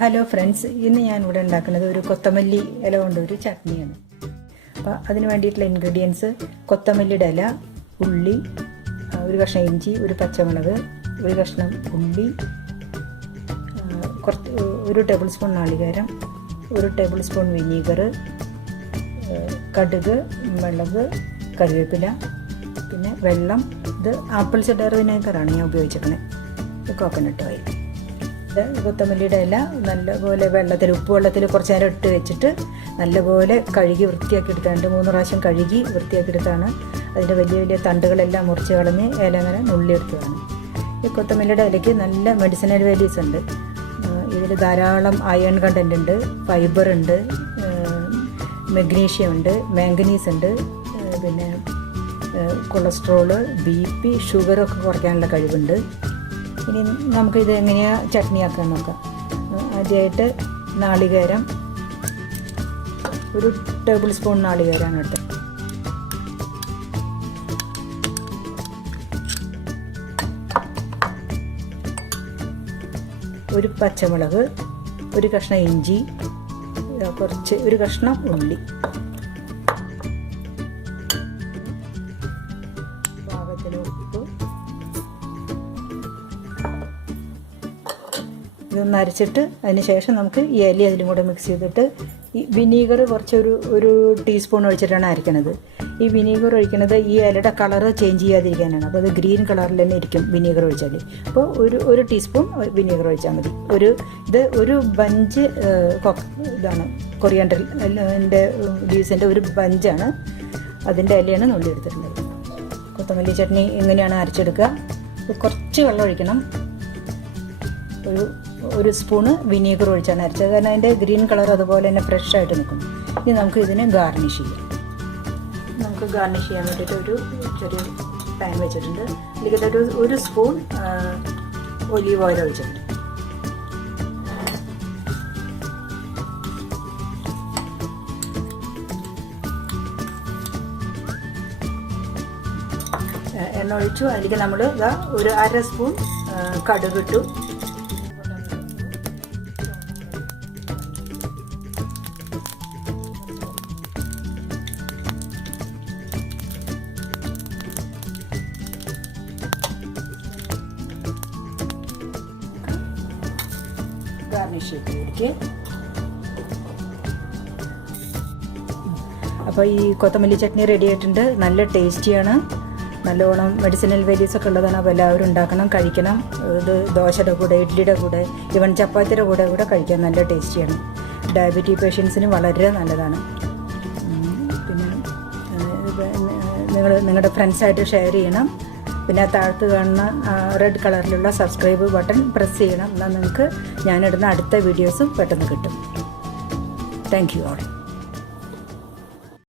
Hello friends, ഇന്ന് ഞാനിവിടെ ഉണ്ടാക്കുന്നത് ഒരു കൊത്തമല്ലി ഇല കൊണ്ട് ഒരു ചട്നിയാണ്. അപ്പോൾ അതിന് വേണ്ടിയിട്ടുള്ള ഇൻഗ്രീഡിയൻസ്: കൊത്തമല്ലിയുടെ ഇല, ഉള്ളി, ഒരു കഷ്ണം ഇഞ്ചി, ഒരു പച്ചമുളക്, ഒരു കഷ്ണം ഉള്ളി, ഒരു ടേബിൾ സ്പൂൺ നാളികേരം, ഒരു ടേബിൾ സ്പൂൺ വിനീഗർ, കടുക്, മുളക്, കറിവേപ്പില, പിന്നെ വെള്ളം. ഇത് ആപ്പിൾ സിഡർ വിനേഗറാണ് ഞാൻ ഉപയോഗിച്ചിരിക്കുന്നത്. Coconut oil. കൊത്തമല്ലിയുടെ ഇല നല്ലപോലെ ഉപ്പ് വെള്ളത്തിൽ കുറച്ച് നേരം ഇട്ട് വെച്ചിട്ട് നല്ലപോലെ കഴുകി വൃത്തിയാക്കി എടുത്താണ്. 2-3 പ്രാവശ്യം കഴുകി വൃത്തിയാക്കി എടുത്താണ്. അതിൻ്റെ വലിയ വലിയ തണ്ടുകളെല്ലാം മുറിച്ച് കളഞ്ഞ് ഇല അങ്ങനെ നുള്ളിയെടുത്തതാണ്. ഈ കൊത്തമല്ലിയുടെ ഇലയ്ക്ക് നല്ല മെഡിസിനൽ വാല്യൂസ് ഉണ്ട്. ഇതിൽ ധാരാളം അയൺ കണ്ടൻ്റ് ഉണ്ട്, ഫൈബർ ഉണ്ട്, മെഗ്നീഷ്യം ഉണ്ട്, മാംഗനീസ് ഉണ്ട്, പിന്നെ കൊളസ്ട്രോള്, BP, ഷുഗറൊക്കെ കുറയ്ക്കാനുള്ള കഴിവുണ്ട്. ഇനി നമുക്കിത് എങ്ങനെയാണ് ചട്നിയാക്കാൻ നോക്കാം. ആദ്യമായിട്ട് നാളികേരം, ഒരു ടേബിൾ സ്പൂൺ നാളികേരമാണ് എടുത്തത്. ഒരു പച്ചമുളക്, ഒരു കഷ്ണം ഇഞ്ചി, ഒരു കഷ്ണം ഉള്ളി, പാകത്തിന് ഉപ്പ്. ഇതൊന്ന് അരച്ചിട്ട് അതിന് ശേഷം നമുക്ക് ഈ ഇല അതിലും കൂടെ മിക്സ് ചെയ്തിട്ട് ഈ വിനീഗർ ഒരു ടീസ്പൂൺ ഒഴിച്ചിട്ടാണ് അരയ്ക്കണത്. ഈ വിനീഗർ ഒഴിക്കുന്നത് ഈ ഇലയുടെ കളറ് ചേഞ്ച് ചെയ്യാതിരിക്കാനാണ്. അപ്പോൾ അത് ഗ്രീൻ കളറിൽ തന്നെ ഇരിക്കും വിനീഗർ ഒഴിച്ചാൽ. അപ്പോൾ ഒരു ടീസ്പൂൺ വിനീഗർ ഒഴിച്ചാൽ മതി. ഒരു ബഞ്ച് ഇതാണ് കൊറിയാണ്ടർ ലീവ്സിൻ്റെ ഒരു ബഞ്ചാണ്. അതിൻ്റെ ഇലയാണ് നുള്ളി എടുത്തിട്ടുള്ളത്. കൊത്തമല്ലി ചട്നി എങ്ങനെയാണ് അരച്ചെടുക്കുക? കുറച്ച് വെള്ളം ഒഴിക്കണം. ഒരു സ്പൂണ് വിനീഗർ ഒഴിച്ചാണ് അരച്ചത്. കാരണം അതിൻ്റെ ഗ്രീൻ കളർ അതുപോലെ തന്നെ ഫ്രഷ് ആയിട്ട് നിൽക്കും. ഇനി നമുക്ക് ഇതിനെ ഗാർണിഷ് ചെയ്യാം. നമുക്ക് ഗാർണിഷ് ചെയ്യാൻ വേണ്ടിയിട്ട് ഒരു ചെറിയ പാൻ വെച്ചിട്ടുണ്ട്. ഇതിലേക്ക് ഒരു സ്പൂൺ ഒലീവ് ഓയിൽ ഒഴിച്ചിട്ടുണ്ട്. എണ്ണ ഒഴിച്ചു. അതിലേക്ക് നമ്മൾ ഒരു 1/2 സ്പൂൺ കടുക് ഇട്ടു. ഗാർണിഷ് ചെയ്തിരിക്കുക. അപ്പോൾ ഈ കൊത്തമല്ലി ചട്നി റെഡി ആയിട്ടുണ്ട്. നല്ല ടേസ്റ്റിയാണ്. നല്ലോണം മെഡിസിനൽ വാല്യൂസ് ഒക്കെ ഉള്ളതാണ്. അപ്പോൾ എല്ലാവരും ഉണ്ടാക്കണം, കഴിക്കണം. ഇത് ദോശയുടെ കൂടെ, ഇഡ്ലിയുടെ കൂടെ, ഈവൻ ചപ്പാത്തിയുടെ കൂടെ കഴിക്കാൻ നല്ല ടേസ്റ്റിയാണ്. ഡയബറ്റിക് പേഷ്യൻസിന് വളരെ നല്ലതാണ്. പിന്നെ നിങ്ങളുടെ ഫ്രണ്ട്സായിട്ട് ഷെയർ ചെയ്യണം. പിന്നെ താഴത്ത് കാണുന്ന റെഡ് കളറിലുള്ള സബ്സ്ക്രൈബ് ബട്ടൺ പ്രസ് ചെയ്യണം. എന്നാൽ നിങ്ങൾക്ക് ഞാനിടുന്ന അടുത്ത വീഡിയോസും പെട്ടെന്ന് കിട്ടും. Thank you all.